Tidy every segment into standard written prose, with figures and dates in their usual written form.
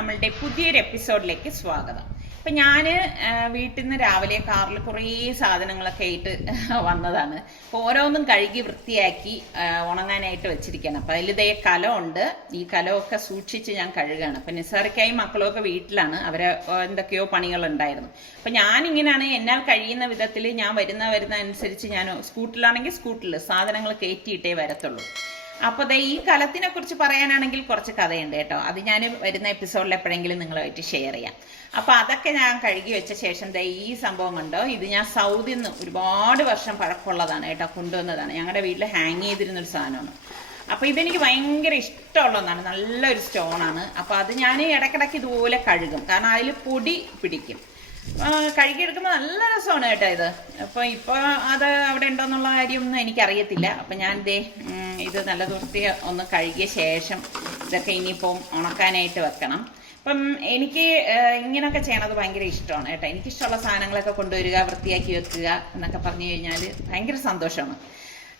നമ്മളുടെ പുതിയൊരു എപ്പിസോഡിലേക്ക് സ്വാഗതം. അപ്പം ഞാൻ വീട്ടിൽ നിന്ന് രാവിലെ കാറിൽ കുറേ സാധനങ്ങളൊക്കെ ആയിട്ട് വന്നതാണ്. അപ്പോൾ ഓരോന്നും കഴുകി വൃത്തിയാക്കി ഉണങ്ങാനായിട്ട് വെച്ചിരിക്കുകയാണ്. അപ്പം അതിലിതേ കലമുണ്ട്. ഈ കലമൊക്കെ സൂക്ഷിച്ച് ഞാൻ കഴുകുകയാണ്. അപ്പം നിസാറിക്കായി മക്കളൊക്കെ വീട്ടിലാണ്. അവരെ എന്തൊക്കെയോ പണികളുണ്ടായിരുന്നു. അപ്പം ഞാനിങ്ങനെയാണ് എന്നാൽ കഴിയുന്ന വിധത്തിൽ ഞാൻ വരുന്ന അനുസരിച്ച് ഞാൻ സ്കൂട്ടിലാണെങ്കിൽ സ്കൂട്ടിൽ സാധനങ്ങൾ കയറ്റിയിട്ടേ വരത്തുള്ളൂ. അപ്പോൾ ദേ ഈ കലത്തിനെ കുറിച്ച് പറയാനാണെങ്കിൽ കുറച്ച് കഥയുണ്ട് കേട്ടോ. അത് ഞാൻ വരുന്ന എപ്പിസോഡിൽ എപ്പോഴെങ്കിലും നിങ്ങളുമായിട്ട് ഷെയർ ചെയ്യാം. അപ്പോൾ അതൊക്കെ ഞാൻ കഴുകി വെച്ച ശേഷം ദേ ഈ സംഭവം കണ്ടോ, ഇത് ഞാൻ സൗദിയിൽ നിന്ന് ഒരുപാട് വർഷം പഴക്കമുള്ളതാണ് കേട്ടോ, കൊണ്ടുവന്നതാണ്. ഞങ്ങളുടെ വീട്ടിൽ ഹാങ് ചെയ്തിരുന്നൊരു സാധനമാണ്. അപ്പോൾ ഇതെനിക്ക് ഭയങ്കര ഇഷ്ടമുള്ളതാണ്, നല്ലൊരു സ്റ്റോണാണ്. അപ്പോൾ അത് ഞാൻ ഇടയ്ക്കിടയ്ക്ക് ഇതുപോലെ കഴുകും, കാരണം അതിൽ പൊടി പിടിക്കും. കഴുകിയെടുക്കുമ്പോൾ നല്ല രസമാണ് കേട്ടോ ഇത്. അപ്പോൾ ഇപ്പോൾ അത് അവിടെ ഉണ്ടോയെന്നുള്ള കാര്യമൊന്നും എനിക്കറിയത്തില്ല. അപ്പം ഞാൻ ഇത് നല്ല വൃത്തി ഒന്ന് കഴുകിയ ശേഷം ഇതൊക്കെ ഇനിയിപ്പം ഉണക്കാനായിട്ട് വെക്കണം. അപ്പം എനിക്ക് ഇങ്ങനെയൊക്കെ ചെയ്യണത് ഭയങ്കര ഇഷ്ടമാണ് കേട്ടോ. എനിക്കിഷ്ടമുള്ള സാധനങ്ങളൊക്കെ കൊണ്ടുവരിക, വൃത്തിയാക്കി വെക്കുക എന്നൊക്കെ പറഞ്ഞു കഴിഞ്ഞാൽ ഭയങ്കര സന്തോഷമാണ്.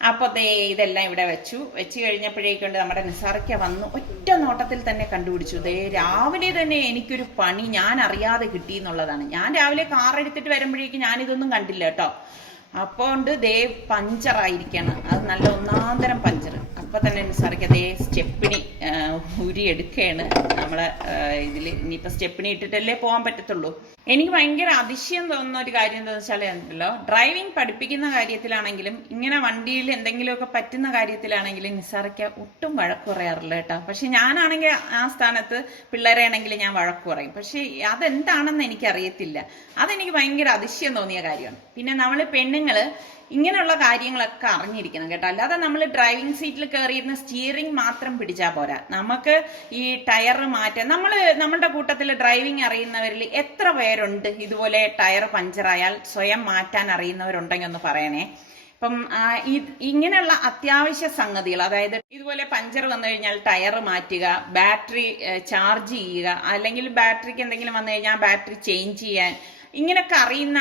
അപ്പോൾ ഇതെല്ലാം ഇവിടെ വെച്ച് കഴിഞ്ഞപ്പോഴേക്കൊണ്ട് നമ്മുടെ നിസാറിക്ക വന്നു. ഒറ്റ നോട്ടത്തിൽ തന്നെ കണ്ടുപിടിച്ചു. രാവിലെ തന്നെ എനിക്കൊരു പണി ഞാൻ അറിയാതെ കിട്ടി എന്നുള്ളതാണ്. ഞാൻ രാവിലെ കാർ എടുത്തിട്ട് വരുമ്പോഴേക്കും ഞാനിതൊന്നും കണ്ടില്ല കേട്ടോ. അപ്പോൾ പഞ്ചറായിരിക്കണം, അത് നല്ല ഒന്നാന്തരം പഞ്ചർ. അപ്പൊ തന്നെ നിസാറിക്ക സ്റ്റെപ്പിനി ഊരി എടുക്കുകയാണ് നമ്മളെ ഇതിൽ. ഇനിയിപ്പോൾ സ്റ്റെപ്പിനി ഇട്ടിട്ടല്ലേ പോകാൻ പറ്റത്തുള്ളൂ. എനിക്ക് ഭയങ്കര അതിശയം തോന്നുന്ന ഒരു കാര്യം എന്താണെന്ന് വെച്ചാൽ ഉണ്ടല്ലോ, ഡ്രൈവിംഗ് പഠിപ്പിക്കുന്ന കാര്യത്തിലാണെങ്കിലും ഇങ്ങനെ വണ്ടിയിൽ എന്തെങ്കിലുമൊക്കെ പറ്റുന്ന കാര്യത്തിലാണെങ്കിലും നിസാറിക്ക ഒട്ടും വഴക്ക് പറയാറില്ല കേട്ടോ. പക്ഷെ ഞാനാണെങ്കിൽ ആ സ്ഥാനത്ത് പിള്ളേരെ ആണെങ്കിൽ ഞാൻ വഴക്ക് പറയും. പക്ഷെ അതെന്താണെന്ന് എനിക്കറിയത്തില്ല. അതെനിക്ക് ഭയങ്കര അതിശയം തോന്നിയ കാര്യമാണ്. പിന്നെ നമ്മൾ പെണ്ണുങ്ങള് ഇങ്ങനെയുള്ള കാര്യങ്ങളൊക്കെ അറിഞ്ഞിരിക്കണം കേട്ടോ. അല്ലാതെ നമ്മൾ ഡ്രൈവിംഗ് സീറ്റിൽ കയറിയിരുന്ന സ്റ്റിയറിംഗ് മാത്രം പിടിച്ചാൽ പോരാ. നമുക്ക് ഈ ടയർ മാറ്റാൻ, നമ്മളുടെ കൂട്ടത്തിൽ ഡ്രൈവിംഗ് അറിയുന്നവരിൽ എത്ര പേരുണ്ട് ഇതുപോലെ ടയർ പഞ്ചറായാൽ സ്വയം മാറ്റാൻ അറിയുന്നവരുണ്ടെങ്കിൽ ഒന്ന് പറയണേ. ഇപ്പം ഇങ്ങനെയുള്ള അത്യാവശ്യ സംഗതികൾ, അതായത് ഇതുപോലെ പഞ്ചർ വന്നു കഴിഞ്ഞാൽ ടയർ മാറ്റുക, ബാറ്ററി ചാർജ് ചെയ്യുക, അല്ലെങ്കിൽ ബാറ്ററിക്ക് എന്തെങ്കിലും വന്നു കഴിഞ്ഞാൽ ബാറ്ററി ചേഞ്ച് ചെയ്യാൻ, ഇങ്ങനെയൊക്കെ അറിയുന്ന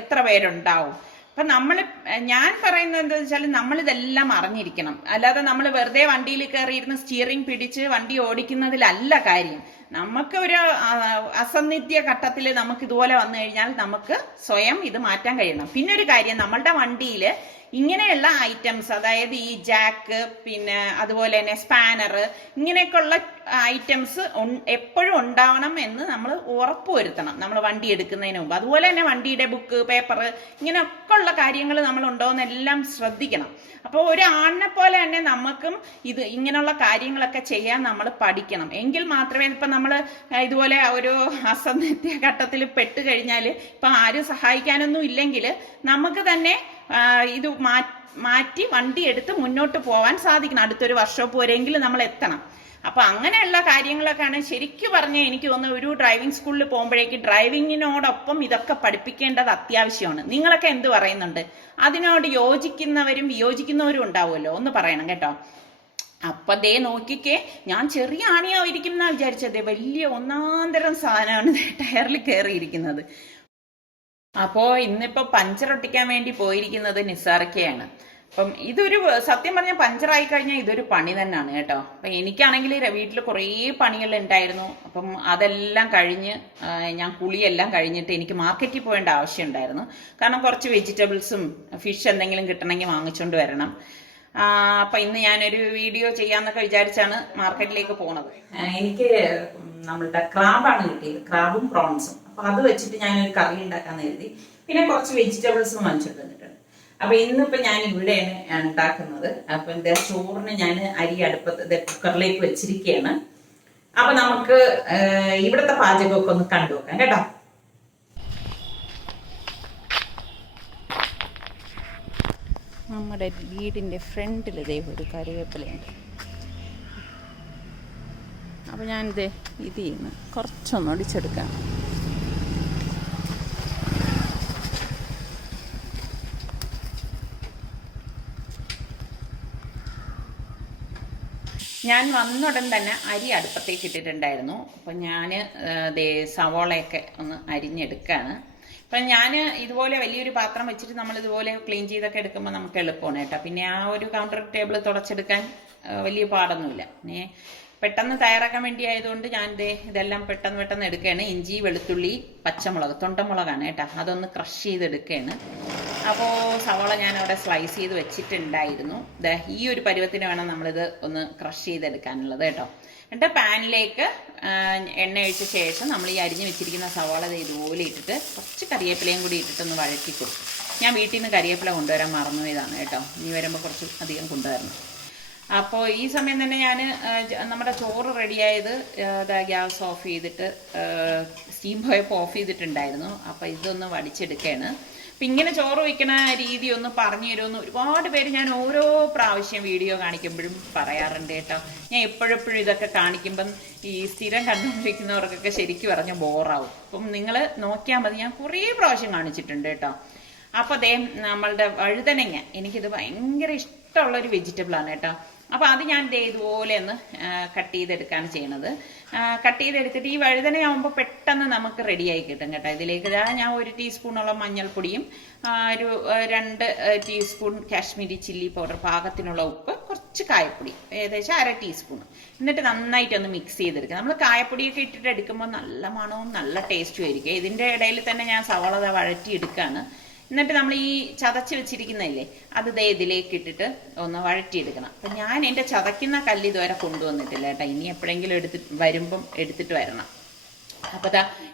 എത്ര പേരുണ്ടാവും. അപ്പൊ ഞാൻ പറയുന്നത് എന്താ വെച്ചാൽ നമ്മളിതെല്ലാം അറിഞ്ഞിരിക്കണം. അല്ലാതെ നമ്മൾ വെറുതെ വണ്ടിയിൽ കയറിയിരുന്ന് സ്റ്റിയറിംഗ് പിടിച്ച് വണ്ടി ഓടിക്കുന്നതിലല്ല കാര്യം. നമുക്ക് ഒരു അസന്നിധ്യ ഘട്ടത്തിൽ നമുക്ക് ഇതുപോലെ വന്നു കഴിഞ്ഞാൽ നമുക്ക് സ്വയം ഇത് മാറ്റാൻ കഴിയണം. പിന്നെ ഒരു കാര്യം, നമ്മളുടെ വണ്ടിയിൽ ഇങ്ങനെയുള്ള ഐറ്റംസ്, അതായത് ഈ ജാക്ക്, പിന്നെ അതുപോലെ തന്നെ സ്പാനർ, ഇങ്ങനെയൊക്കെയുള്ള ഐറ്റംസ് എപ്പോഴും ഉണ്ടാവണം എന്ന് നമ്മൾ ഉറപ്പുവരുത്തണം നമ്മൾ വണ്ടി എടുക്കുന്നതിന് മുമ്പ്. അതുപോലെ തന്നെ വണ്ടിയുടെ ബുക്ക്, പേപ്പർ, ഇങ്ങനെയൊക്കെ ഉള്ള കാര്യങ്ങൾ നമ്മൾ ഉണ്ടോയെന്നെല്ലാം ശ്രദ്ധിക്കണം. അപ്പോൾ ഒരു ആണിനെ പോലെ തന്നെ നമുക്കും ഇങ്ങനെയുള്ള കാര്യങ്ങളൊക്കെ ചെയ്യാൻ നമ്മൾ പഠിക്കണം. എങ്കിൽ മാത്രമേ, ഇപ്പം നമ്മൾ ഇതുപോലെ ഒരു അസന്നിധ്യ ഘട്ടത്തിൽ പെട്ട് കഴിഞ്ഞാൽ ഇപ്പം ആരും സഹായിക്കാനൊന്നും ഇല്ലെങ്കിൽ നമുക്ക് തന്നെ ഇത് മാറ്റി വണ്ടി എടുത്ത് മുന്നോട്ട് പോകാൻ സാധിക്കണം. അടുത്തൊരു വർക്ക്ഷോപ്പ് വരെയെങ്കിലും നമ്മൾ എത്തണം. അപ്പൊ അങ്ങനെയുള്ള കാര്യങ്ങളൊക്കെയാണ് ശരിക്കും പറഞ്ഞാൽ എനിക്ക് തോന്നുന്നു ഒരു ഡ്രൈവിംഗ് സ്കൂളിൽ പോകുമ്പോഴേക്ക് ഡ്രൈവിങ്ങിനോടൊപ്പം ഇതൊക്കെ പഠിപ്പിക്കേണ്ടത് അത്യാവശ്യമാണ്. നിങ്ങളൊക്കെ എന്ത് പറയുന്നുണ്ട്? അതിനോട് യോജിക്കുന്നവരും വിയോജിക്കുന്നവരും ഉണ്ടാവുമല്ലോ, ഒന്ന് പറയണം കേട്ടോ. അപ്പൊ നോക്കിക്കേ, ഞാൻ ചെറിയ ആണിയായിരിക്കും എന്നാ വിചാരിച്ചത്. വലിയ ഒന്നാന്തരം സാധനമാണ് ടയറിൽ കയറിയിരിക്കുന്നത്. അപ്പോ ഇന്നിപ്പോ പഞ്ചർ ഒട്ടിക്കാൻ വേണ്ടി പോയിരിക്കുന്നത് നിസാറിക്കയാണ്. അപ്പം ഇതൊരു സത്യം പറഞ്ഞാൽ പഞ്ചറായി കഴിഞ്ഞാൽ ഇതൊരു പണി തന്നെയാണ് കേട്ടോ. അപ്പൊ എനിക്കാണെങ്കിൽ വീട്ടിൽ കുറേ പണികൾ ഉണ്ടായിരുന്നു. അപ്പം അതെല്ലാം കഴിഞ്ഞ് ഞാൻ കുളിയെല്ലാം കഴിഞ്ഞിട്ട് എനിക്ക് മാർക്കറ്റിൽ പോകേണ്ട ആവശ്യം ഉണ്ടായിരുന്നു. കാരണം കുറച്ച് വെജിറ്റബിൾസും ഫിഷ് എന്തെങ്കിലും കിട്ടണമെങ്കിൽ വാങ്ങിച്ചുകൊണ്ട് വരണം. അപ്പൊ ഇന്ന് ഞാനൊരു വീഡിയോ ചെയ്യാന്നൊക്കെ വിചാരിച്ചാണ് മാർക്കറ്റിലേക്ക് പോണത്. എനിക്ക് നമ്മളുടെ ക്രാബാണ് കിട്ടിയത്, ക്രാബും പ്രോൺസും. അപ്പൊ അത് വെച്ചിട്ട് ഞാനൊരു കറി ഉണ്ടാക്കാന്ന് കരുതി. പിന്നെ കുറച്ച് വെജിറ്റബിൾസും വാങ്ങിച്ചിട്ട് വന്നിട്ടുണ്ട്. അപ്പൊ ഇന്നിപ്പോ ഞാൻ ഇവിടെയാണ് ഉണ്ടാക്കുന്നത്. അപ്പൊ എന്താ, ചോറിന് ഞാൻ അരി അടുപ്പത്ത് കുക്കറിലേക്ക് വെച്ചിരിക്കുകയാണ്. അപ്പൊ നമുക്ക് ഇവിടുത്തെ പാചകമൊക്കെ ഒന്ന് കണ്ടുനോക്കാം കേട്ടോ. നമ്മുടെ വീടിൻ്റെ ഫ്രണ്ടിൽ ഒരു കറിവേപ്പിലയുണ്ട്. അപ്പോൾ ഞാനിത് ചെയ്യുന്നു, കുറച്ചൊന്ന് ഒടിച്ചെടുക്കാം. ഞാൻ വന്നുടൻ തന്നെ അരി അടുപ്പത്തേക്ക് ഇട്ടിട്ടുണ്ടായിരുന്നു. അപ്പം ഞാൻ സവോളയൊക്കെ ഒന്ന് അരിഞ്ഞെടുക്കുകയാണ്. അപ്പം ഞാൻ ഇതുപോലെ വലിയൊരു പാത്രം വെച്ചിട്ട് നമ്മൾ ഇതുപോലെ ക്ലീൻ ചെയ്തൊക്കെ എടുക്കുമ്പോൾ നമുക്ക് എളുപ്പമാണ് കേട്ടോ. പിന്നെ ആ ഒരു കൗണ്ടർ ടേബിൾ തുടച്ചെടുക്കാൻ വലിയ പാടൊന്നുമില്ല. പിന്നെ പെട്ടെന്ന് തയ്യാറാക്കാൻ വേണ്ടി ആയതുകൊണ്ട് ഞാൻ ഇതെല്ലാം പെട്ടെന്ന് എടുക്കുകയാണ്. ഇഞ്ചി, വെളുത്തുള്ളി, പച്ചമുളക്, തൊണ്ടമുളകാണ് കേട്ടോ, അതൊന്ന് ക്രഷ് ചെയ്തെടുക്കുകയാണ്. അപ്പോൾ സവാള ഞാൻ അവിടെ സ്ലൈസ് ചെയ്ത് വെച്ചിട്ടുണ്ടായിരുന്നു. ഈ ഒരു പരുവത്തിന് വേണം നമ്മളിത് ഒന്ന് ക്രഷ് ചെയ്തെടുക്കാനുള്ളത് കേട്ടോ. എന്നിട്ട് പാനിലേക്ക് എണ്ണ ഒഴിച്ച ശേഷം നമ്മൾ ഈ അരിഞ്ഞ് വെച്ചിരിക്കുന്ന സവാള ഇതുപോലെ ഇട്ടിട്ട് കുറച്ച് കറിവേപ്പിലയും കൂടി ഇട്ടിട്ടൊന്ന് വഴറ്റി കൊടുക്കും. ഞാൻ വീട്ടിൽ നിന്ന് കറിവേപ്പില കൊണ്ടുവരാൻ മറന്നുപോയതാണ് കേട്ടോ, ഇനി വരുമ്പോൾ കുറച്ച് അധികം കൊണ്ടുവരണം. അപ്പോൾ ഈ സമയം തന്നെ ഞാൻ നമ്മുടെ ചോറ് റെഡിയായത് ഗ്യാസ് ഓഫ് ചെയ്തിട്ട് സ്റ്റീം പോയപ്പോൾ ഓഫ് ചെയ്തിട്ടുണ്ടായിരുന്നു. അപ്പോൾ ഇതൊന്ന് വടിച്ചെടുക്കുകയാണ്. അപ്പം ഇങ്ങനെ ചോറ് വയ്ക്കണ രീതി ഒന്ന് പറഞ്ഞു തരുമെന്ന് ഒരുപാട് പേര് ഞാൻ ഓരോ പ്രാവശ്യം വീഡിയോ കാണിക്കുമ്പോഴും പറയാറുണ്ട് കേട്ടോ. ഞാൻ എപ്പോഴെപ്പോഴും ഇതൊക്കെ കാണിക്കുമ്പം ഈ സ്ഥിരം കണ്ടുകൊണ്ടിരിക്കുന്നവർക്കൊക്കെ ശരിക്കും പറഞ്ഞ ബോറാവും. അപ്പം നിങ്ങൾ നോക്കിയാൽ മതി, ഞാൻ കുറേ പ്രാവശ്യം കാണിച്ചിട്ടുണ്ട് കേട്ടോ. അപ്പോൾ നമ്മളുടെ വഴുതനങ്ങ, എനിക്കിത് ഭയങ്കര ഇഷ്ടമുള്ളൊരു വെജിറ്റബിളാണ് കേട്ടോ. അപ്പോൾ അത് ഞാൻ ഇതുപോലെ ഒന്ന് കട്ട് ചെയ്തെടുക്കുകയാണ് ചെയ്യണത്. കട്ട് ചെയ്തെടുത്തിട്ട് ഈ വഴുതനയാകുമ്പോൾ പെട്ടെന്ന് നമുക്ക് റെഡിയായി കിട്ടും കേട്ടോ. ഇതിലേക്ക് ഞാൻ 1 ടീസ്പൂണോളം മഞ്ഞൾപ്പൊടിയും ഒരു 2 ടീസ്പൂൺ കാശ്മീരി ചില്ലി പൗഡർ, പാകത്തിനുള്ള ഉപ്പ്, കുറച്ച് കായപ്പൊടി ഏകദേശം 1/2 ടീസ്പൂൺ, എന്നിട്ട് നന്നായിട്ടൊന്ന് മിക്സ് ചെയ്തെടുക്കുക. നമ്മൾ കായപ്പൊടിയൊക്കെ ഇട്ടിട്ട് എടുക്കുമ്പോൾ നല്ല മണവും നല്ല ടേസ്റ്റും ആയിരിക്കും. ഇതിൻ്റെ ഇടയിൽ തന്നെ ഞാൻ സവാള വഴറ്റി എടുക്കുകയാണ്. എന്നിട്ട് നമ്മൾ ഈ ചതച്ച് വെച്ചിരിക്കുന്നില്ലേ, അത് ഇതിലേക്ക് ഇട്ടിട്ട് ഒന്ന് വഴറ്റിയെടുക്കണം. അപ്പം ഞാൻ എൻ്റെ ചതയ്ക്കുന്ന കല്ല് ഇതുവരെ കൊണ്ടുവന്നിട്ടില്ല കേട്ടോ, ഇനി എപ്പോഴെങ്കിലും വരുമ്പം എടുത്തിട്ട് വരണം. അപ്പോൾ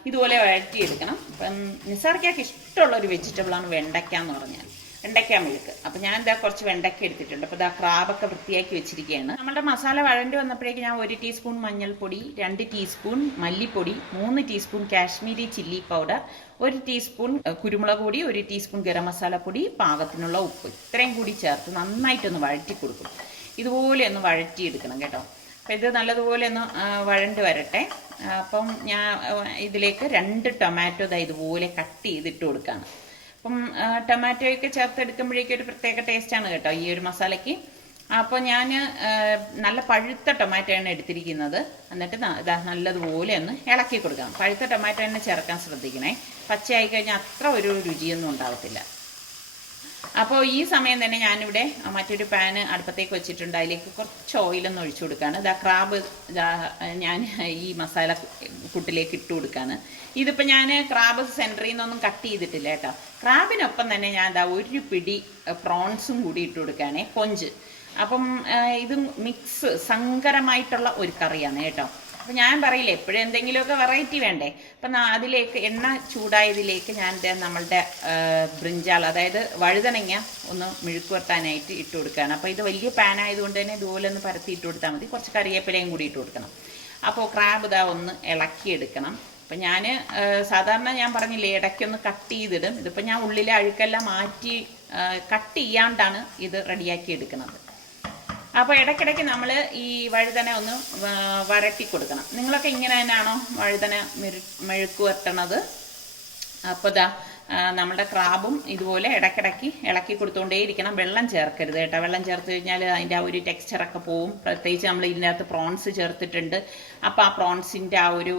ഇതുപോലെ വഴറ്റിയെടുക്കണം. അപ്പം നിസാർക്കൊക്കെ ഇഷ്ടമുള്ളൊരു വെജിറ്റബിളാണ് വെണ്ടയ്ക്ക എന്ന് പറഞ്ഞാൽ, വെണ്ടയ്ക്ക മെഴുക്ക്. അപ്പം ഞാൻ കുറച്ച് വെണ്ടയ്ക്ക എടുത്തിട്ടുണ്ട്. അപ്പോൾ ക്രാബൊക്കെ വൃത്തിയാക്കി വെച്ചിരിക്കുകയാണ്. നമ്മുടെ മസാല വഴണ്ടി വന്നപ്പോഴേക്ക് ഞാൻ 1 ടീസ്പൂൺ മഞ്ഞൾപ്പൊടി, 2 ടീസ്പൂൺ മല്ലിപ്പൊടി, 3 teaspoon Kashmiri chilli powder, 1 teaspoon കുരുമുളക് പൊടി, 1 ടീസ്പൂൺ ഗരം മസാല പൊടി, പാകത്തിനുള്ള ഉപ്പ്, ഇത്രയും കൂടി ചേർത്ത് നന്നായിട്ടൊന്ന് വഴറ്റി കൊടുക്കും. ഇതുപോലെ ഒന്ന് വഴറ്റിയെടുക്കണം കേട്ടോ. അപ്പം ഇത് നല്ലതുപോലെ ഒന്ന് വഴണ്ട് വരട്ടെ. അപ്പം ഞാൻ ഇതിലേക്ക് 2 ടൊമാറ്റോ ഇതുപോലെ കട്ട് ചെയ്തിട്ട് കൊടുക്കുകയാണ്. അപ്പം ടൊമാറ്റോയൊക്കെ ചേർത്തെടുക്കുമ്പോഴേക്കും ഒരു പ്രത്യേക ടേസ്റ്റാണ് കേട്ടോ ഈ ഒരു മസാലയ്ക്ക്. അപ്പോൾ ഞാൻ നല്ല പഴുത്ത ടൊമാറ്റോയാണ് എടുത്തിരിക്കുന്നത്. എന്നിട്ട് നല്ലതുപോലെ ഒന്ന് ഇളക്കി കൊടുക്കാം. പഴുത്ത ടൊമാറ്റോ തന്നെ ചേർക്കാൻ ശ്രദ്ധിക്കണേ, പച്ചയായി കഴിഞ്ഞാൽ അത്ര ഒരു രുചിയൊന്നും ഉണ്ടാവത്തില്ല. അപ്പോൾ ഈ സമയം തന്നെ ഞാനിവിടെ മറ്റൊരു പാന് അടുപ്പത്തേക്ക് വെച്ചിട്ടുണ്ട്. അതിലേക്ക് കുറച്ച് ഓയിലൊന്ന് ഒഴിച്ചു കൊടുക്കുകയാണ്. ക്രാബ് ഞാൻ ഈ മസാല കൂട്ടിലേക്ക് ഇട്ട് കൊടുക്കുകയാണ്. ഇതിപ്പോൾ ഞാൻ ക്രാബ് സെൻറ്ററിൽ നിന്നൊന്നും കട്ട് ചെയ്തിട്ടില്ല കേട്ടോ. ക്രാബിനൊപ്പം തന്നെ ഞാൻ 1 പിടി പ്രോൺസും കൂടി ഇട്ട് കൊടുക്കുകയാണേ, കൊഞ്ച്. അപ്പം ഇത് മിക്സ് സങ്കരമായിട്ടുള്ള ഒരു കറിയാണ് കേട്ടോ. അപ്പം ഞാൻ പറയില്ലേ, എപ്പോഴും എന്തെങ്കിലുമൊക്കെ വെറൈറ്റി വേണ്ടേ. അപ്പം അതിലേക്ക് എണ്ണ ചൂടായതിലേക്ക് ഞാൻ നമ്മളുടെ ബ്രിഞ്ചാൾ, അതായത് വഴുതനങ്ങ ഒന്ന് മെഴുക്ക് വരട്ടാനായിട്ട് ഇട്ട് കൊടുക്കുകയാണ്. അപ്പോൾ ഇത് വലിയ പാൻ ആയതുകൊണ്ട് തന്നെ ഇതുപോലെ ഒന്ന് പരത്തി ഇട്ട് കൊടുത്താൽ മതി. കുറച്ച് കറിവേപ്പിലയും കൂടി ഇട്ട് കൊടുക്കണം. അപ്പോൾ ക്രാബ് ഒന്ന് ഇളക്കിയെടുക്കണം. അപ്പം ഞാൻ സാധാരണ ഞാൻ പറഞ്ഞില്ലേ ഇടയ്ക്കൊന്ന് കട്ട് ചെയ്തിടും. ഇതിപ്പോൾ ഞാൻ ഉള്ളിലെ അഴുക്കെല്ലാം മാറ്റി കട്ട് ചെയ്യാണ്ടാണ് ഇത് റെഡിയാക്കി എടുക്കുന്നത്. അപ്പോൾ ഇടയ്ക്കിടയ്ക്ക് നമ്മൾ ഈ വഴുതന ഒന്ന് വരട്ടി കൊടുക്കണം. നിങ്ങളൊക്കെ ഇങ്ങനെ തന്നെയാണോ വഴുതന മെഴുക്ക് വരട്ടണത്? അപ്പോൾ നമ്മുടെ ക്രാബും ഇതുപോലെ ഇടയ്ക്കിടയ്ക്ക് ഇളക്കി കൊടുത്തുകൊണ്ടേയിരിക്കണം. വെള്ളം ചേർക്കരുത് കേട്ടോ. വെള്ളം ചേർത്ത് കഴിഞ്ഞാൽ അതിൻ്റെ ആ ഒരു ടെക്സ്ചറൊക്കെ പോവും. പ്രത്യേകിച്ച് നമ്മൾ ഇതിനകത്ത് പ്രോൺസ് ചേർത്തിട്ടുണ്ട്. അപ്പോൾ ആ പ്രോൺസിൻ്റെ ആ ഒരു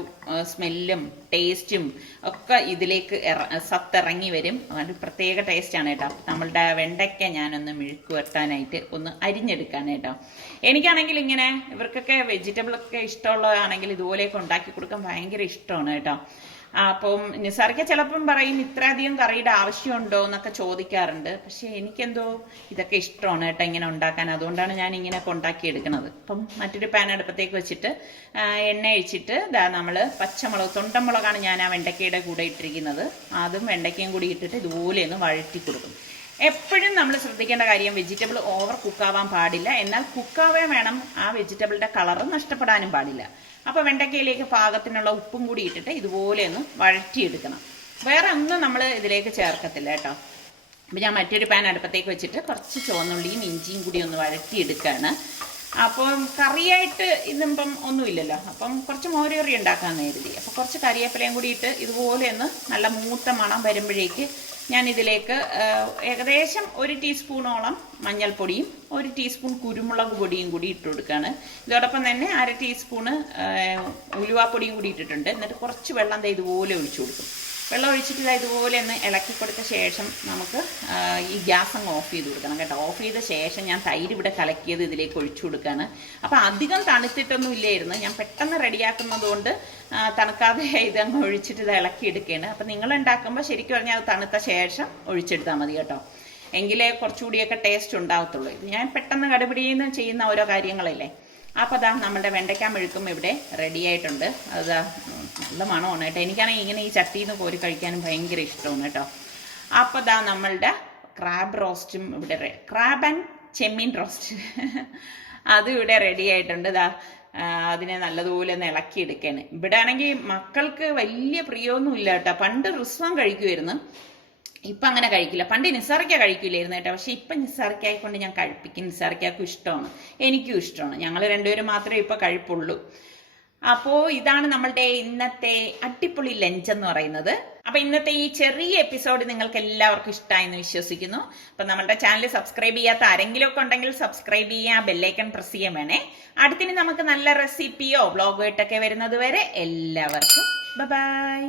സ്മെല്ലും ടേസ്റ്റും ഒക്കെ ഇതിലേക്ക് സത്തിറങ്ങി വരും. ഒരു പ്രത്യേക ടേസ്റ്റാണ് കേട്ടോ. നമ്മളുടെ വെണ്ടയ്ക്ക ഞാനൊന്ന് മെഴുക്ക് വരട്ടാനായിട്ട് ഒന്ന് അരിഞ്ഞെടുക്കാൻ കേട്ടോ. എനിക്കാണെങ്കിൽ ഇങ്ങനെ ഇവർക്കൊക്കെ വെജിറ്റബിളൊക്കെ ഇഷ്ടമുള്ളതാണെങ്കിൽ ഇതുപോലെയൊക്കെ ഉണ്ടാക്കി കൊടുക്കാൻ ഭയങ്കര ഇഷ്ടമാണ് കേട്ടോ. അപ്പം നിസാർക്ക ചിലപ്പം പറയും ഇത്രയധികം കറിയുടെ ആവശ്യമുണ്ടോ എന്നൊക്കെ ചോദിക്കാറുണ്ട്. പക്ഷെ എനിക്കെന്തോ ഇതൊക്കെ ഇഷ്ടമാണ് കേട്ടോ ഇങ്ങനെ ഉണ്ടാക്കാൻ. അതുകൊണ്ടാണ് ഞാൻ ഇങ്ങനെയൊക്കെ ഉണ്ടാക്കിയെടുക്കുന്നത്. അപ്പം മറ്റൊരു പാൻ അടുപ്പത്തേക്ക് വെച്ചിട്ട് എണ്ണ ഒഴിച്ചിട്ട് നമ്മൾ പച്ചമുളക്, തൊണ്ടമുളകാണ് ഞാൻ ആ വെണ്ടയ്ക്കയുടെ കൂടെ ഇട്ടിരിക്കുന്നത്. അതും വെണ്ടയ്ക്കയും കൂടി ഇട്ടിട്ട് ഇതുപോലെ ഒന്ന് വഴറ്റി കൊടുക്കും. എപ്പോഴും നമ്മൾ ശ്രദ്ധിക്കേണ്ട കാര്യം, വെജിറ്റബിൾ ഓവർ കുക്കാവാൻ പാടില്ല. എന്നാൽ കുക്കാവേ വേണം, ആ വെജിറ്റബിളിൻ്റെ കളറ് നഷ്ടപ്പെടാനും പാടില്ല. അപ്പോൾ വെണ്ടയ്ക്കയിലേക്ക് പാകത്തിനുള്ള ഉപ്പും കൂടി ഇട്ടിട്ട് ഇതുപോലെ ഒന്ന് വഴറ്റിയെടുക്കണം. വേറെ ഒന്നും നമ്മൾ ഇതിലേക്ക് ചേർക്കത്തില്ല കേട്ടോ. അപ്പോൾ ഞാൻ മറ്റൊരു പാൻ അടുപ്പത്തേക്ക് വെച്ചിട്ട് കുറച്ച് ചുവന്നുള്ളിയും ഇഞ്ചിയും കൂടി ഒന്ന് വഴറ്റിയെടുക്കുകയാണ്. അപ്പം കറിയായിട്ട് ഇന്നിപ്പം ഒന്നുമില്ലല്ലോ, അപ്പം കുറച്ച് മോരുകറി ഉണ്ടാക്കാമെന്ന് കരുതി. അപ്പോൾ കുറച്ച് കറിവേപ്പിലയും കൂടി ഇട്ട് ഇതുപോലെ ഒന്ന് നല്ല മൂത്ത മണം വരുമ്പോഴേക്ക് ഞാൻ ഇതിലേക്ക് ഏകദേശം 1 ടീസ്പൂണോളം മഞ്ഞൾപ്പൊടിയും 1 ടീസ്പൂൺ കുരുമുളക് പൊടിയും കൂടി ഇട്ട് കൊടുക്കുകയാണ്. ഇതോടൊപ്പം തന്നെ 1/2 ടീസ്പൂണ് ഉലുവാപ്പൊടിയും കൂടി ഇട്ടിട്ടുണ്ട്. എന്നിട്ട് കുറച്ച് വെള്ളം ഇതുപോലെ ഒഴിച്ചു കൊടുക്കും. വെള്ളം ഒഴിച്ചിട്ട് ഇതുപോലെ ഒന്ന് ഇളക്കി കൊടുത്ത ശേഷം നമുക്ക് ഈ ഗ്യാസ് അങ്ങ് ഓഫ് ചെയ്ത് കൊടുക്കണം കേട്ടോ. ഓഫ് ചെയ്ത ശേഷം ഞാൻ തൈര് ഇവിടെ കലക്കിയത് ഇതിലേക്ക് ഒഴിച്ചു കൊടുക്കുകയാണ്. അപ്പോൾ അധികം തണുത്തിട്ടൊന്നും ഇല്ലായിരുന്നു, ഞാൻ പെട്ടെന്ന് റെഡിയാക്കുന്നത് കൊണ്ട് തണുക്കാതെ ഇതങ്ങ് ഒഴിച്ചിട്ട് ഇത് ഇളക്കി എടുക്കുകയാണ്. അപ്പം നിങ്ങൾ ഉണ്ടാക്കുമ്പോൾ ശരിക്കും പറഞ്ഞാൽ അത് തണുത്ത ശേഷം ഒഴിച്ചെടുത്താൽ മതി കേട്ടോ, എങ്കിലേ കുറച്ചുകൂടിയൊക്കെ ടേസ്റ്റ് ഉണ്ടാകത്തുള്ളൂ. ഇത് ഞാൻ പെട്ടെന്ന് കടുപിടിയിൽ ചെയ്യുന്ന ഓരോ കാര്യങ്ങളല്ലേ. അപ്പോൾ അതാ നമ്മുടെ വെണ്ടയ്ക്ക മെഴുക്കും ഇവിടെ റെഡി ആയിട്ടുണ്ട്. അതാ നല്ല മണമാണ് കേട്ടോ. എനിക്കാണെങ്കിൽ ഇങ്ങനെ ഈ ചട്ടിയിൽ നിന്ന് കോരി കഴിക്കാനും ഭയങ്കര ഇഷ്ടമാണ് കേട്ടോ. അപ്പോൾ അതാ നമ്മളുടെ ക്രാബ് റോസ്റ്റും ഇവിടെ ക്രാബ് ആൻഡ് ചെമ്മീൻ റോസ്റ്റ് അതും ഇവിടെ റെഡി ആയിട്ടുണ്ട്. ഇതാ അതിനെ നല്ലതുപോലെ ഒന്ന് ഇളക്കിയെടുക്കുകയാണ്. ഇവിടെ ആണെങ്കിൽ മക്കൾക്ക് വലിയ പ്രിയമൊന്നും ഇല്ല കേട്ടോ. പണ്ട് റിസ്വാൻ കഴിക്കുമായിരുന്നു, ഇപ്പം അങ്ങനെ കഴിക്കില്ല. പണ്ട് നിസ്സാറിക്ക കഴിക്കില്ലായിരുന്നു കേട്ടോ, പക്ഷെ ഇപ്പം നിസ്സാറിക്കായിക്കൊണ്ട് ഞാൻ കഴിപ്പിക്കും. നിസ്സാറിക്കാർക്കും ഇഷ്ടമാണ്, എനിക്കും ഇഷ്ടമാണ്. ഞങ്ങൾ രണ്ടുപേരും മാത്രമേ ഇപ്പം കഴിപ്പുള്ളൂ. അപ്പോൾ ഇതാണ് നമ്മളുടെ ഇന്നത്തെ അടിപൊളി ലഞ്ച് എന്ന് പറയുന്നത്. അപ്പം ഇന്നത്തെ ഈ ചെറിയ എപ്പിസോഡ് നിങ്ങൾക്ക് എല്ലാവർക്കും ഇഷ്ടമായെന്ന് വിശ്വസിക്കുന്നു. അപ്പം നമ്മളുടെ ചാനൽ സബ്സ്ക്രൈബ് ചെയ്യാത്ത ആരെങ്കിലും ഒക്കെ ഉണ്ടെങ്കിൽ സബ്സ്ക്രൈബ് ചെയ്യുക, ബെല്ലൈക്കൺ പ്രസ് ചെയ്യാൻ വേണേ. അടുത്തിന് നമുക്ക് നല്ല റെസിപ്പിയോ വ്ളോഗോ ഇട്ടൊക്കെ വരുന്നത് വരെ എല്ലാവർക്കും ബൈ.